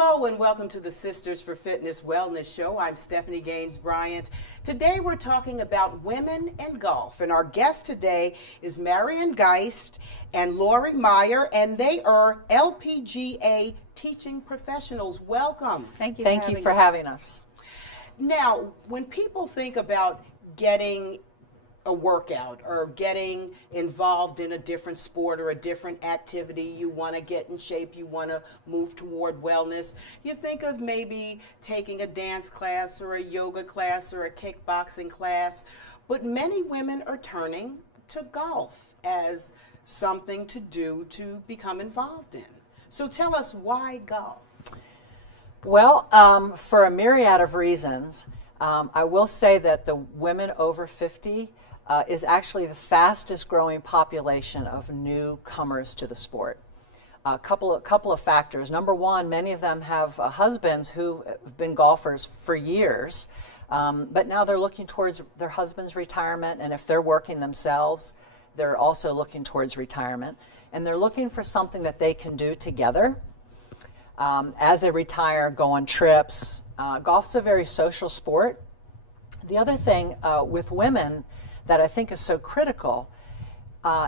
Hello and welcome to the Sisters for Fitness Wellness Show. I'm Stephanie Gaines-Bryant. Today we're talking about women and golf, and our guest today is Marian Geist and Laurie Maier, and they are LPGA teaching professionals. Welcome. Thank you. Thank you for having us. Now, when people think about getting a workout or getting involved in a different sport or a different activity, you want to get in shape, you want to move toward wellness, you think of maybe taking a dance class or a yoga class or a kickboxing class, but many women are turning to golf as something to do to become involved in. So tell us, why golf? Well, for a myriad of reasons, I will say that the women over 50 is actually the fastest growing population of newcomers to the sport. A couple of factors. Number one, many of them have husbands who have been golfers for years, but now they're looking towards their husband's retirement, and if they're working themselves, they're also looking towards retirement. And they're looking for something that they can do together as they retire, go on trips. Golf's a very social sport. The other thing with women that I think is so critical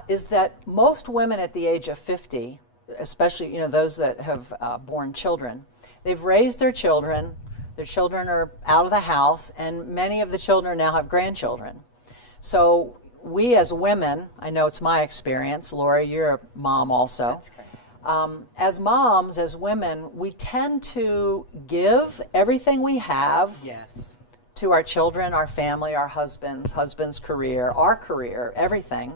is that most women at the age of 50, especially those that have born children, they've raised their children are out of the house, and many of the children now have grandchildren. So we as women, I know it's my experience, Laurie, you're a mom also. That's correct. As moms, as women, we tend to give everything we have. Yes. To our children, our family, our husband's career, our career, everything.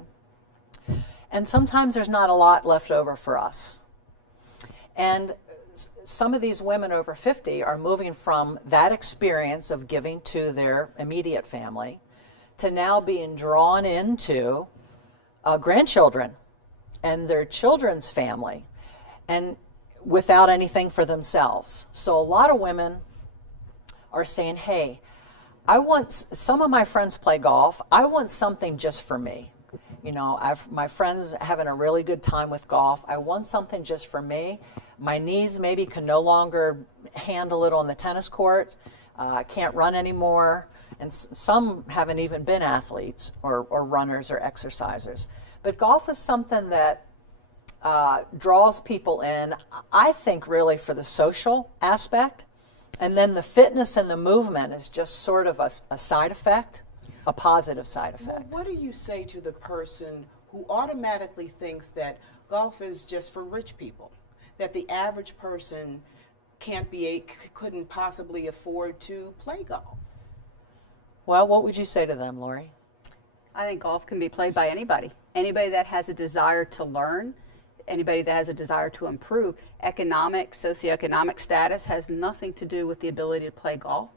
And sometimes there's not a lot left over for us. And some of these women over 50 are moving from that experience of giving to their immediate family to now being drawn into grandchildren and their children's family, and without anything for themselves. So a lot of women are saying, hey, some of my friends play golf. I want something just for me. My friends having a really good time with golf. I want something just for me. My knees maybe can no longer handle it on the tennis court. I can't run anymore. And some haven't even been athletes or runners or exercisers. But golf is something that draws people in, I think, really for the social aspect. And then the fitness and the movement is just sort of a side effect, a positive side effect. Well, what do you say to the person who automatically thinks that golf is just for rich people, that the average person couldn't possibly afford to play golf? Well, what would you say to them, Laurie? I think golf can be played by anybody. Anybody that has a desire to learn, anybody that has a desire to improve. Socioeconomic status has nothing to do with the ability to play golf.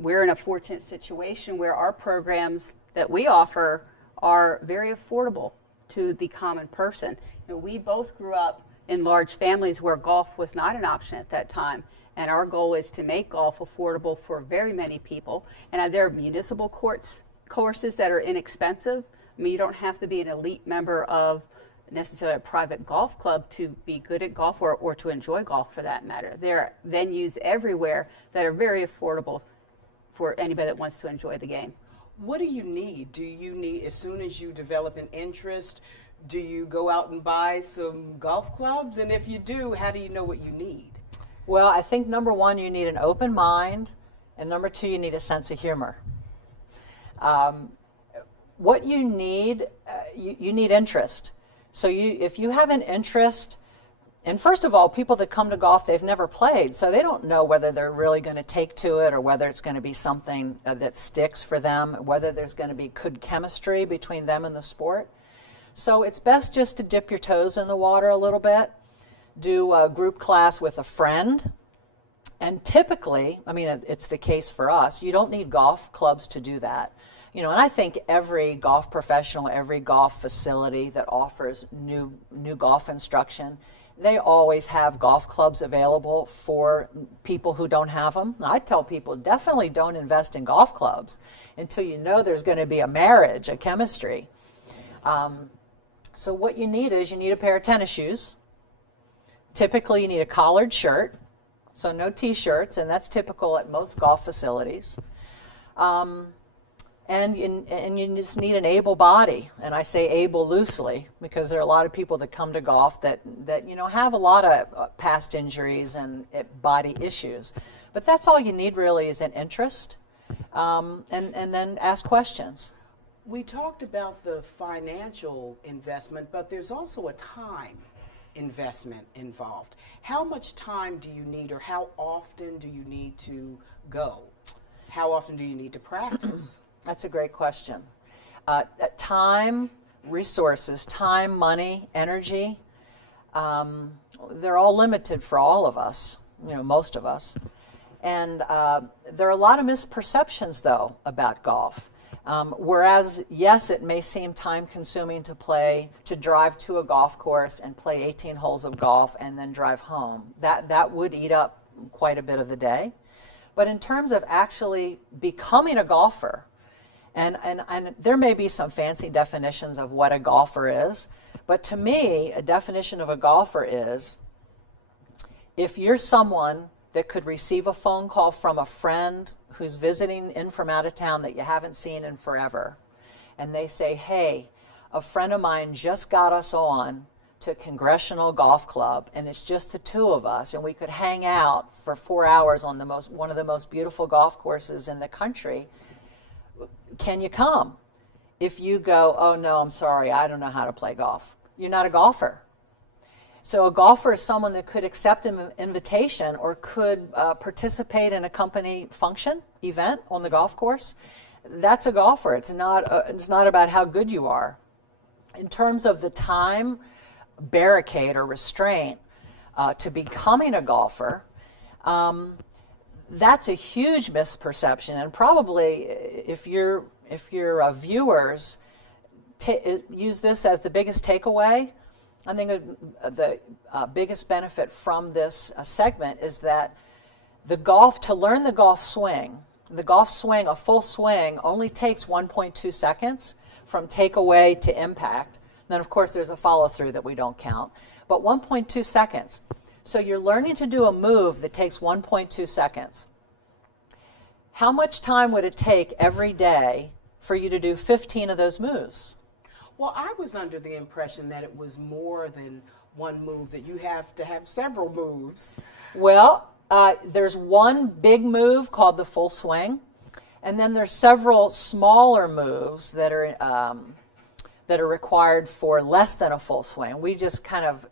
We're in a fortunate situation where our programs that we offer are very affordable to the common person. We both grew up in large families where golf was not an option at that time. And our goal is to make golf affordable for very many people. And there are municipal courses that are inexpensive. I mean, you don't have to be an elite member of necessarily a private golf club to be good at golf or to enjoy golf for that matter. There are venues everywhere that are very affordable for anybody that wants to enjoy the game. What do you need? Do you need, as soon as you develop an interest, do you go out and buy some golf clubs? And if you do, how do you know what you need? Well, I think number one, you need an open mind, and number two, you need a sense of humor. What you need, you need interest. So if you have an interest, and first of all, people that come to golf, they've never played, so they don't know whether they're really going to take to it or whether it's going to be something that sticks for them, whether there's going to be good chemistry between them and the sport. So it's best just to dip your toes in the water a little bit, do a group class with a friend, and typically, I mean, it's the case for us, you don't need golf clubs to do that. And I think every golf professional, every golf facility that offers new golf instruction, they always have golf clubs available for people who don't have them. I tell people, definitely don't invest in golf clubs until you know there's going to be a marriage, a chemistry. So what you need is you need a pair of tennis shoes. Typically you need a collared shirt. so no T-shirts, and that's typical at most golf facilities. And you just need an able body, and I say able loosely because there are a lot of people that come to golf that have a lot of past injuries and body issues. But that's all you need really is an interest, and then ask questions. We talked about the financial investment, but there's also a time investment involved. How much time do you need, or how often do you need to go? How often do you need to practice? That's a great question. Time, resources, time, money, energy, they're all limited for all of us, most of us. And there are a lot of misperceptions, though, about golf. Whereas, yes, it may seem time-consuming to drive to a golf course and play 18 holes of golf and then drive home. That would eat up quite a bit of the day. But in terms of actually becoming a golfer, and there may be some fancy definitions of what a golfer is, but to me, a definition of a golfer is if you're someone that could receive a phone call from a friend who's visiting in from out of town that you haven't seen in forever, and they say, hey, a friend of mine just got us on to Congressional Golf Club, and it's just the two of us, and we could hang out for 4 hours on one of the most beautiful golf courses in the country. Can you come? If you go, oh no, I'm sorry, I don't know how to play golf, you're not a golfer. So a golfer is someone that could accept an invitation or could participate in a company function, event on the golf course. That's a golfer. It's not about how good you are. In terms of the time barricade or restraint to becoming a golfer, that's a huge misperception, and probably if your viewers use this as the biggest takeaway, I think the biggest benefit from this segment is that to learn the golf swing, a full swing only takes 1.2 seconds from takeaway to impact. Then of course there's a follow through that we don't count, but 1.2 seconds. So you're learning to do a move that takes 1.2 seconds. How much time would it take every day for you to do 15 of those moves? Well, I was under the impression that it was more than one move, that you have to have several moves. Well, there's one big move called the full swing, and then there's several smaller moves that are required for less than a full swing. We just kind of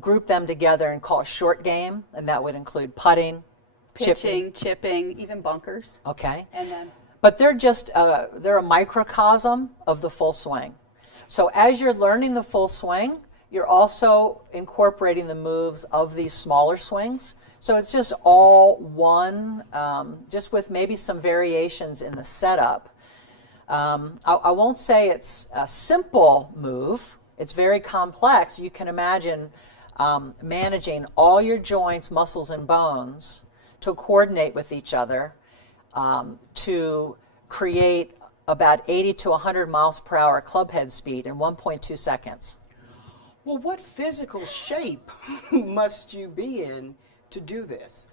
group them together and call it short game, and that would include putting, pitching, chipping, even bunkers. Okay. And then, but they're a microcosm of the full swing. So as you're learning the full swing, you're also incorporating the moves of these smaller swings. So it's just all one, just with maybe some variations in the setup. I won't say it's a simple move. It's very complex. You can imagine managing all your joints, muscles, and bones to coordinate with each other to create about 80 to 100 miles per hour club head speed in 1.2 seconds. Well, what physical shape must you be in to do this?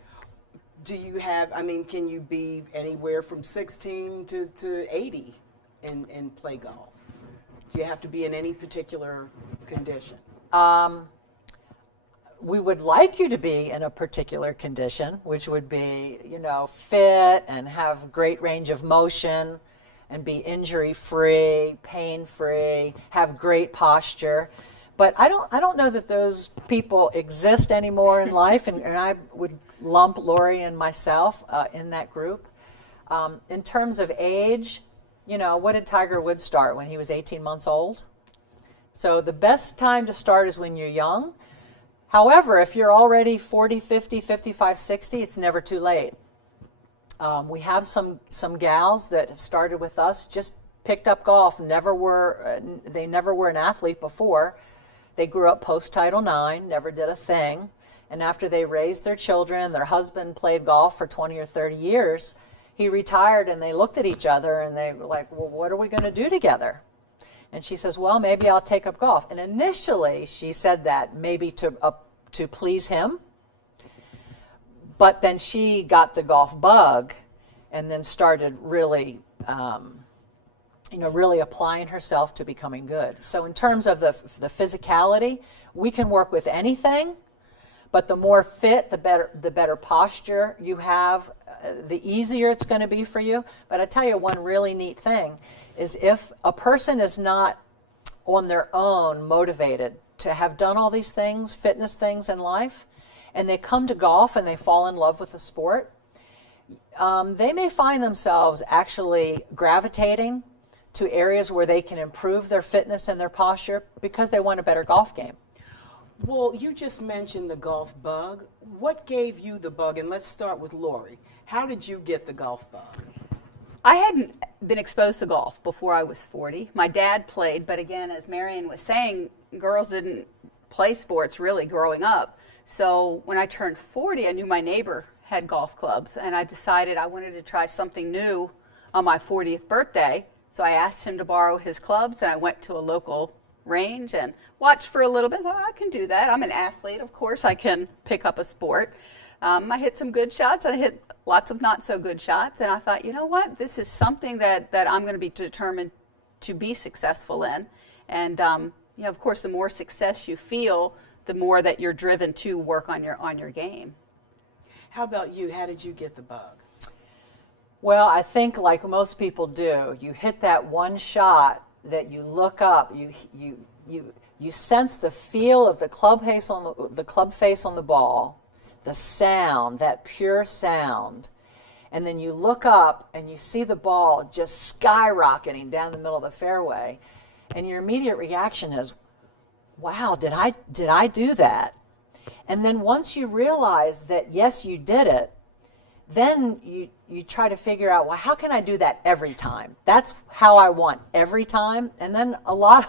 Do you have, can you be anywhere from 16 to 80 and play golf? Do you have to be in any particular condition? We would like you to be in a particular condition, which would be, fit and have great range of motion and be injury-free, pain-free, have great posture. But I don't know that those people exist anymore in life, and I would lump Laurie and myself in that group. In terms of age, what did Tiger Woods start when he was 18 months old? So the best time to start is when you're young. However, if you're already 40, 50, 55, 60, it's never too late. We have some gals that have started with us, just picked up golf, they never were an athlete before. They grew up post-Title IX, never did a thing. And after they raised their children, their husband played golf for 20 or 30 years, he retired, and they looked at each other and they were like, well, what are we going to do together? And she says, well, maybe I'll take up golf. And initially she said that maybe to please him. But then she got the golf bug and then started really, really applying herself to becoming good. So in terms of the physicality, we can work with anything, but the more fit, the better posture you have, the easier it's going to be for you. But I tell you one really neat thing is if a person is not on their own motivated to have done all these things, fitness things in life, and they come to golf and they fall in love with the sport, they may find themselves actually gravitating to areas where they can improve their fitness and their posture because they want a better golf game. Well, you just mentioned the golf bug. What gave you the bug? And let's start with Laurie. How did you get the golf bug? I hadn't been exposed to golf before I was 40. My dad played, but again, as Marian was saying, girls didn't play sports really growing up. So when I turned 40, I knew my neighbor had golf clubs, and I decided I wanted to try something new on my 40th birthday. So I asked him to borrow his clubs, and I went to a local range and watched for a little bit. I can do that. I'm an athlete. Of course I can pick up a sport. I hit some good shots, and I hit lots of not so good shots. And I thought, you know what? This is something that I'm going to be determined to be successful in. And, of course, the more success you feel, the more that you're driven to work on your game. How about you? How did you get the bug? Well, I think like most people do, you hit that one shot that you look up, you sense the feel of the club face on the ball, the sound, that pure sound, and then you look up and you see the ball just skyrocketing down the middle of the fairway, and your immediate reaction is, wow, did I do that? And then once you realize that yes, you did it, then you try to figure out, well, how can I do that every time? That's how I want every time. And then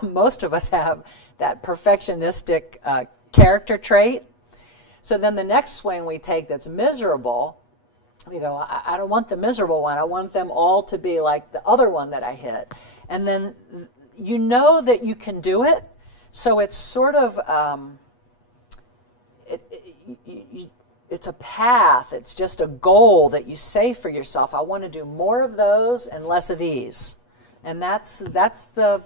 most of us have that perfectionistic character trait. So then the next swing we take that's miserable, we go, I don't want the miserable one. I want them all to be like the other one that I hit. And then you know that you can do it. So it's sort of, it's a path. It's just a goal that you say for yourself. I want to do more of those and less of these. And that's the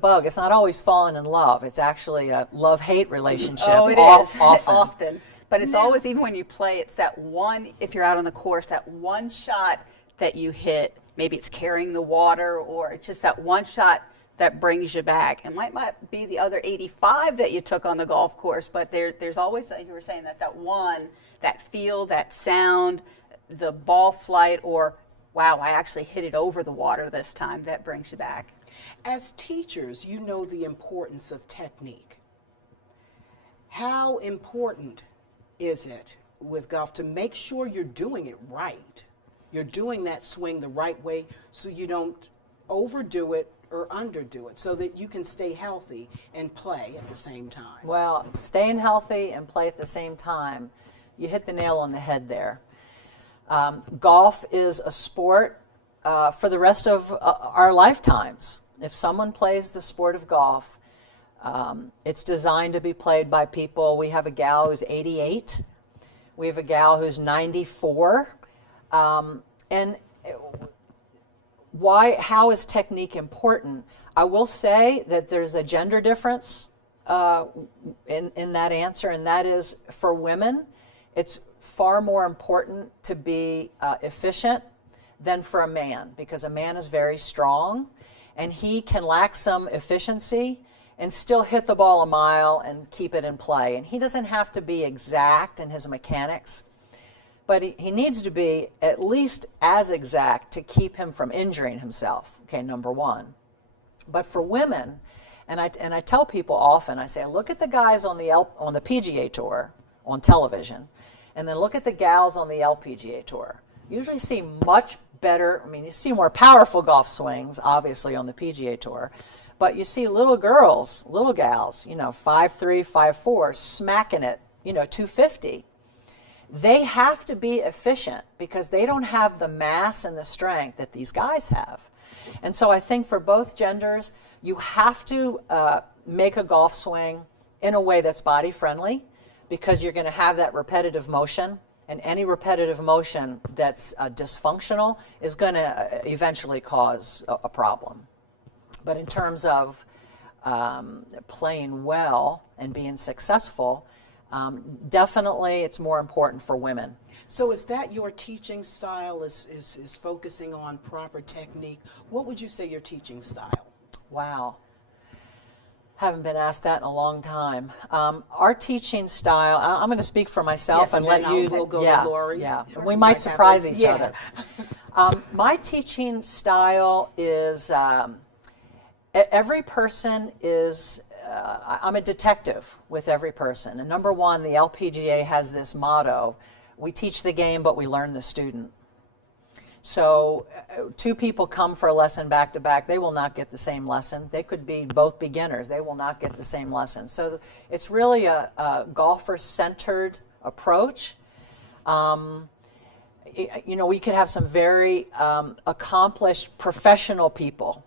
bug. It's not always falling in love. It's actually a love-hate relationship. Oh, it is often. But it's always, even when you play, it's that one, if you're out on the course, that one shot that you hit. Maybe it's carrying the water, or it's just that one shot that brings you back. It might be the other 85 that you took on the golf course, but there's always, like you were saying, that one, that feel, that sound, the ball flight, or wow, I actually hit it over the water this time, that brings you back. As teachers, you know the importance of technique. How important is it with golf to make sure you're doing it right? You're doing that swing the right way so you don't overdo it or underdo it, so that you can stay healthy and play at the same time. Well, staying healthy and play at the same time, you hit the nail on the head there. Golf is a sport for the rest of our lifetimes. If someone plays the sport of golf, it's designed to be played by people. We have a gal who's 88. We have a gal who's 94. And how is technique important? I will say that there's a gender difference in that answer, and that is for women, it's far more important to be efficient than for a man, because a man is very strong and he can lack some efficiency and still hit the ball a mile and keep it in play. And he doesn't have to be exact in his mechanics, but he needs to be at least as exact to keep him from injuring himself, okay, number one. But for women, and I tell people often, I say, look at the guys on the PGA Tour on television, and then look at the gals on the LPGA Tour. You usually see much better, you see more powerful golf swings, obviously, on the PGA Tour, but you see little girls, little gals, 5'3", 5'4", smacking it, 250. They have to be efficient because they don't have the mass and the strength that these guys have. And so I think for both genders, you have to make a golf swing in a way that's body friendly, because you're going to have that repetitive motion And any repetitive motion that's dysfunctional is going to eventually cause a problem. But in terms of playing well and being successful, definitely it's more important for women. So is that your teaching style, is focusing on proper technique? What would you say your teaching style? Wow. Haven't been asked that in a long time. Our teaching style, I'm going to speak for myself, Yes, and let you, we'll go yeah, to Laurie. yeah. Sure. We might surprise each Yeah. other. My teaching style is, every person is, I'm a detective with every person. And number one, the LPGA has this motto: we teach the game, but we learn the student. So two people come for a lesson back to back, they will not get the same lesson. They could be both beginners, they will not get the same lesson. So it's really a golfer-centered approach. You know, we could have some very accomplished professional people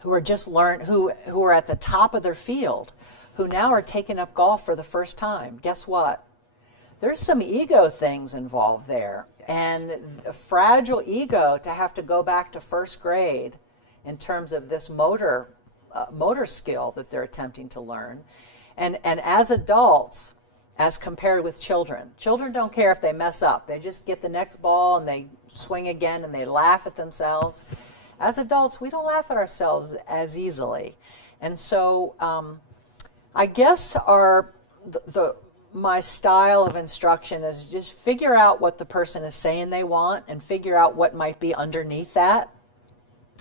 who are just who are at the top of their field, who now are taking up golf for the first time. Guess what? There's some ego things involved there. Yes. And a fragile ego to have to go back to first grade in terms of this motor skill that they're attempting to learn. And as adults, as compared with children don't care if they mess up. They just get the next ball and they swing again and they laugh at themselves. As adults, we don't laugh at ourselves as easily. And so I guess my style of instruction is just figure out what the person is saying they want and figure out what might be underneath that,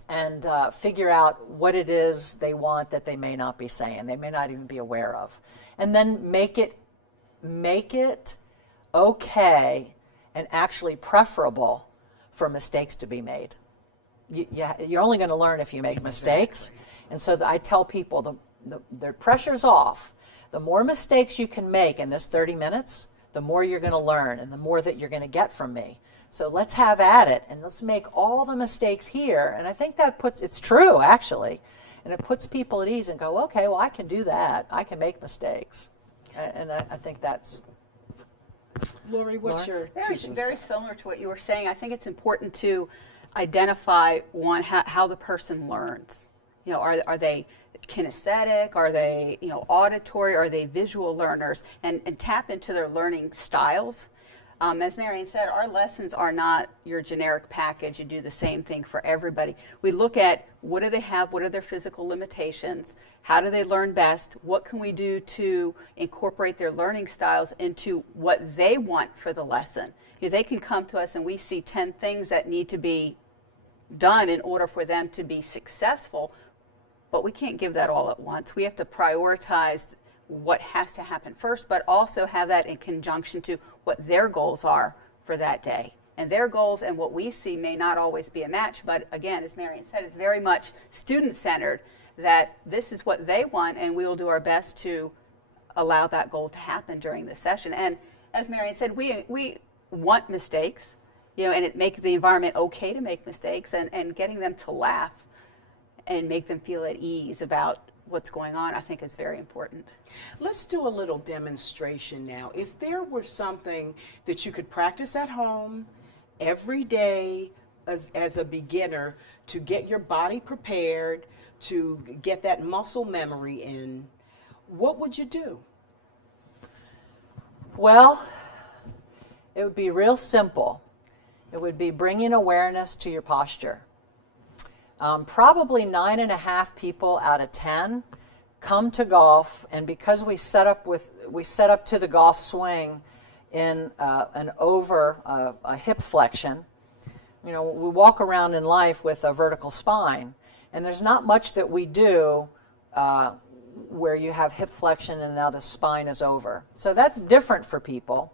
and figure out what it is they want that they may not be saying, they may not even be aware of. And then make it okay and actually preferable for mistakes to be made. You're only going to learn if you make mistakes. And so I tell people the pressure's off. The more mistakes you can make in this 30 minutes, the more you're going to learn and the more that you're going to get from me. So let's have at it and let's make all the mistakes here. And I think that it's true, actually. And it puts people at ease and go, okay, well, I can do that. I can make mistakes. And I think that's... Laurie, what's your teaching Very style? similar to what you were saying. I think it's important to identify, one, how the person learns. You know, are they kinesthetic? Are they, you know, auditory? Are they visual learners? And tap into their learning styles. As Marian said, our lessons are not your generic package. You do the same thing for everybody. We look at what do they have, what are their physical limitations, how do they learn best, what can we do to incorporate their learning styles into what they want for the lesson. You know, they can come to us and we see 10 things that need to be done in order for them to be successful, but we can't give that all at once. We have to prioritize what has to happen first, but also have that in conjunction to what their goals are for that day. And their goals and what we see may not always be a match, but again, as Marian said, it's very much student-centered, that this is what they want and we will do our best to allow that goal to happen during the session. And as Marian said, we want mistakes, you know, and it make the environment okay to make mistakes, and getting them to laugh and make them feel at ease about what's going on, I think is very important. Let's do a little demonstration now. If there were something that you could practice at home every day as a beginner to get your body prepared, to get that muscle memory in, what would you do? Well, it would be real simple. It would be bringing awareness to your posture. Probably 9.5 people out of 10 come to golf, and because we set up to the golf swing in a hip flexion. You know, we walk around in life with a vertical spine, and there's not much that we do where you have hip flexion and now the spine is over. So that's different for people,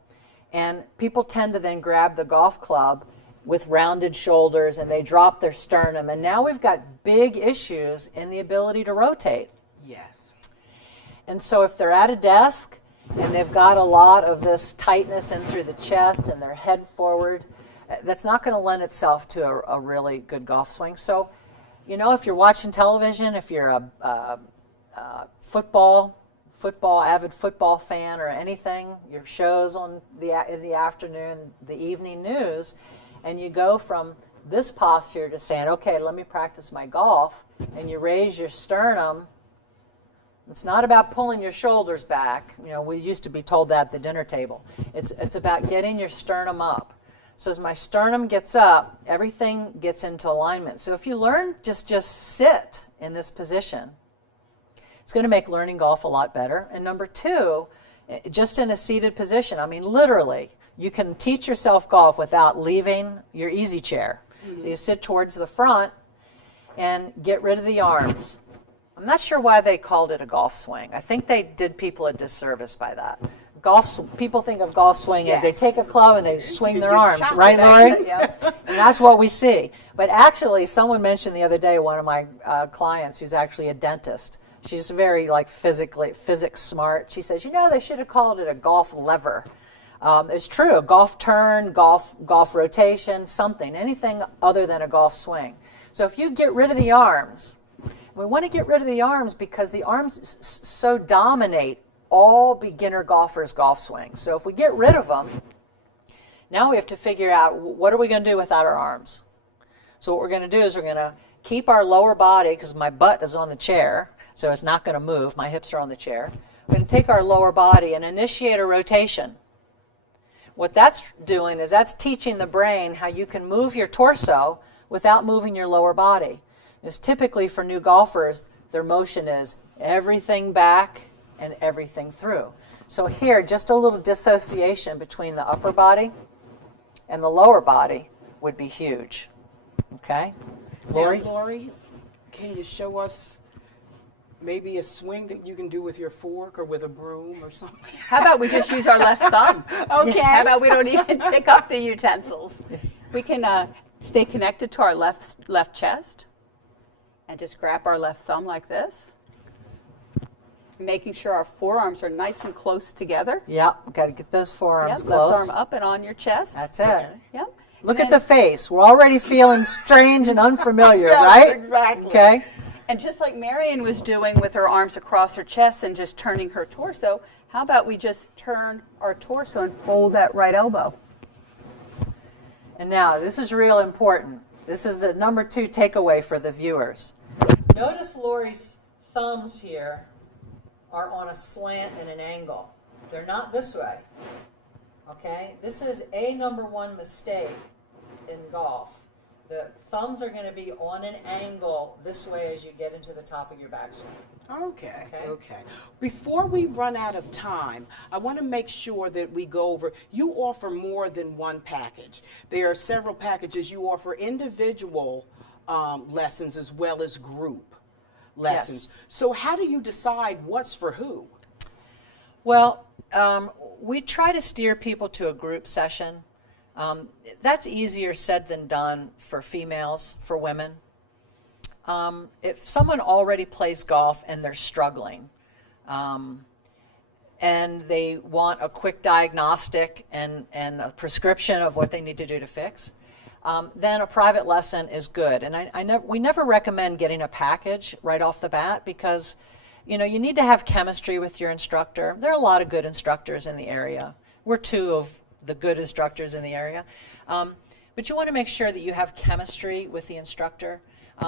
and people tend to then grab the golf club with rounded shoulders and they drop their sternum, and now we've got big issues in the ability to rotate. Yes. And so if they're at a desk and they've got a lot of this tightness in through the chest and their head forward, that's not going to lend itself to a really good golf swing. So, you know, if you're watching television, if you're a football avid football fan or anything, your shows in the afternoon, the evening news, and you go from this posture to saying, okay, let me practice my golf, and you raise your sternum. It's not about pulling your shoulders back. You know, we used to be told that at the dinner table. It's about getting your sternum up. So as my sternum gets up, everything gets into alignment. So if you learn just sit in this position, it's going to make learning golf a lot better. And number two, just in a seated position, I mean, literally, you can teach yourself golf without leaving your easy chair. Mm-hmm. You sit towards the front and get rid of the arms. I'm not sure why they called it a golf swing. I think they did people a disservice by that. People think of golf swing as they take a club and they swing their arms, right, Laurie? Yeah. And that's what we see. But actually, someone mentioned the other day, one of my clients who's actually a dentist, she's very physics smart. She says, you know, they should have called it a golf lever. It's true, a golf turn, golf rotation, something, anything other than a golf swing. So if you get rid of the arms, we want to get rid of the arms because the arms so dominate all beginner golfers' golf swings. So if we get rid of them, now we have to figure out what are we going to do without our arms. So what we're going to do is we're going to keep our lower body, because my butt is on the chair, so it's not going to move. My hips are on the chair. We're going to take our lower body and initiate a rotation. What that's doing is that's teaching the brain how you can move your torso without moving your lower body. Because typically for new golfers, their motion is everything back and everything through. So here, just a little dissociation between the upper body and the lower body would be huge. Okay? Laurie? Now, Laurie, can you show us maybe a swing that you can do with your fork or with a broom or something? How about we just use our left thumb? Okay. How about we don't even pick up the utensils? We can stay connected to our left chest and just grab our left thumb like this, making sure our forearms are nice and close together. Yep, got to get those forearms Yep, close. left arm up and on your chest. That's it. Okay. Yep. Look at the face. We're already feeling strange and unfamiliar, Yes, right? exactly. Okay. And just like Marian was doing with her arms across her chest and just turning her torso, how about we just turn our torso and fold that right elbow? And now, this is real important. This is a number 2 takeaway for the viewers. Notice Laurie's thumbs here are on a slant and an angle. They're not this way. Okay? This is a number 1 mistake in golf. The thumbs are going to be on an angle this way as you get into the top of your backswing. Okay. Before we run out of time, I want to make sure that we go over, you offer more than one package. There are several packages. You offer individual lessons as well as group lessons. Yes. So how do you decide what's for who? Well, we try to steer people to a group session. That's easier said than done for females, for women. If someone already plays golf and they're struggling, and they want a quick diagnostic and a prescription of what they need to do to fix, then a private lesson is good. And we never recommend getting a package right off the bat because, you know, you need to have chemistry with your instructor. There are a lot of good instructors in the area. We're 2 of the good instructors in the area. But you want to make sure that you have chemistry with the instructor.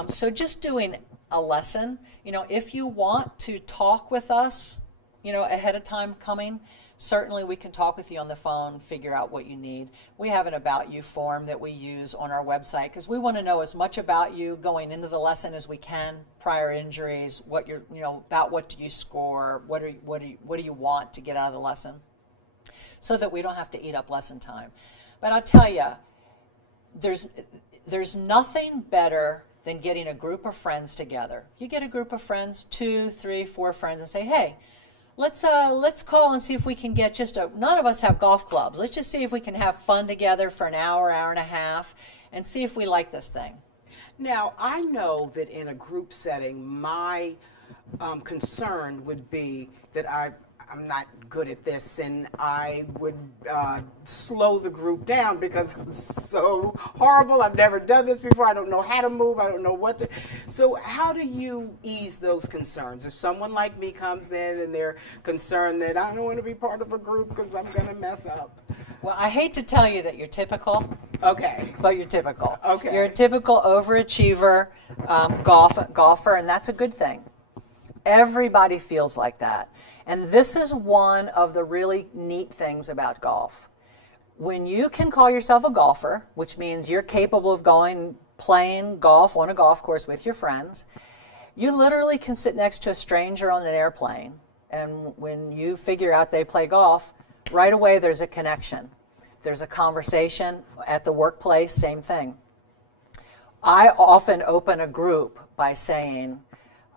So just doing a lesson, you know, if you want to talk with us, you know, ahead of time coming, certainly we can talk with you on the phone, figure out what you need. We have an About You form that we use on our website because we want to know as much about you going into the lesson as we can, prior injuries, what you're, you know, about what do you score, what do you want to get out of the lesson, so that we don't have to eat up lesson time. But I'll tell you, there's nothing better than getting a group of friends together. You get a group of friends, 2, 3, 4 friends, and say, hey, let's call and see if we can get none of us have golf clubs. Let's just see if we can have fun together for an hour, hour and a half, and see if we like this thing. Now, I know that in a group setting, my concern would be that I'm not good at this, and I would slow the group down because I'm so horrible. I've never done this before. I don't know how to move. I don't know what to. So how do you ease those concerns? If someone like me comes in and they're concerned that I don't want to be part of a group because I'm going to mess up. Well, I hate to tell you that you're typical. Okay. But you're typical. Okay. You're a typical overachiever golfer, and that's a good thing. Everybody feels like that. And this is one of the really neat things about golf. When you can call yourself a golfer, which means you're capable of playing golf on a golf course with your friends, you literally can sit next to a stranger on an airplane, and when you figure out they play golf, right away there's a connection. There's a conversation at the workplace, same thing. I often open a group by saying,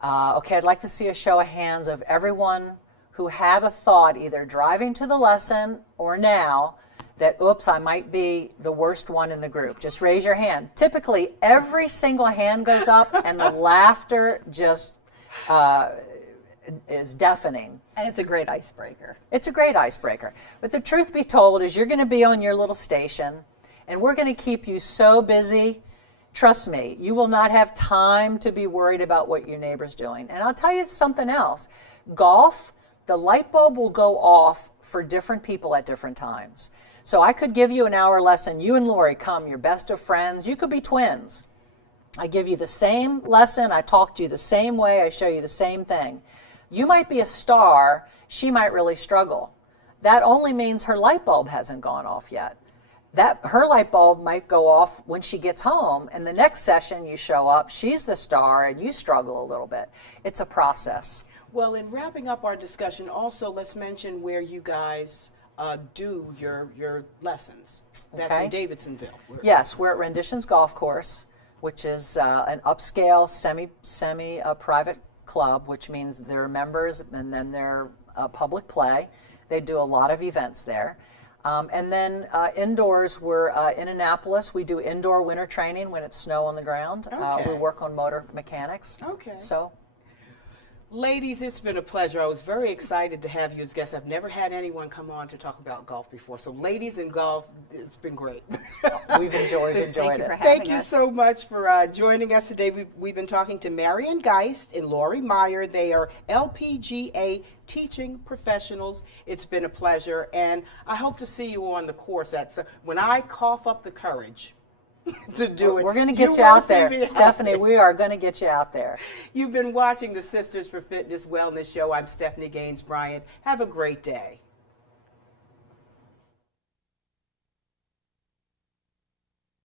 okay, I'd like to see a show of hands of everyone who had a thought either driving to the lesson or now that, oops, I might be the worst one in the group. Just raise your hand. Typically, every single hand goes up and the laughter just is deafening. And it's a great icebreaker. It's a great icebreaker. But the truth be told is you're going to be on your little station, and we're going to keep you so busy. Trust me, you will not have time to be worried about what your neighbor's doing. And I'll tell you something else. Golf, the light bulb will go off for different people at different times. So I could give you an hour lesson. You and Laurie come, you're best of friends. You could be twins. I give you the same lesson. I talk to you the same way. I show you the same thing. You might be a star. She might really struggle. That only means her light bulb hasn't gone off yet. Her light bulb might go off when she gets home, and the next session you show up, she's the star, and you struggle a little bit. It's a process. Well, in wrapping up our discussion, also let's mention where you guys do your lessons. That's Okay. in Davidsonville. Yes, we're at Renditions Golf Course, which is an upscale semi-private club, which means there are members and then they're public play. They do a lot of events there. And then indoors, we're in Annapolis. We do indoor winter training when it's snow on the ground. Okay. We work on motor mechanics. Okay. So, Ladies, it's been a pleasure. I was very excited to have you as guests. I've never had anyone come on to talk about golf before. So ladies in golf, it's been great. we've enjoyed Thank you it. for having Thank you us. so much for joining us today. We've been talking to Marian Geist and Laurie Maier. They are LPGA teaching professionals. It's been a pleasure, and I hope to see you on the course when I cough up the courage to do it. We're going to get you will out see there. me out Stephanie, there. we are going to get you out there. You've been watching the Sisters for Fitness Wellness Show. I'm Stephanie Gaines-Bryant. Have a great day.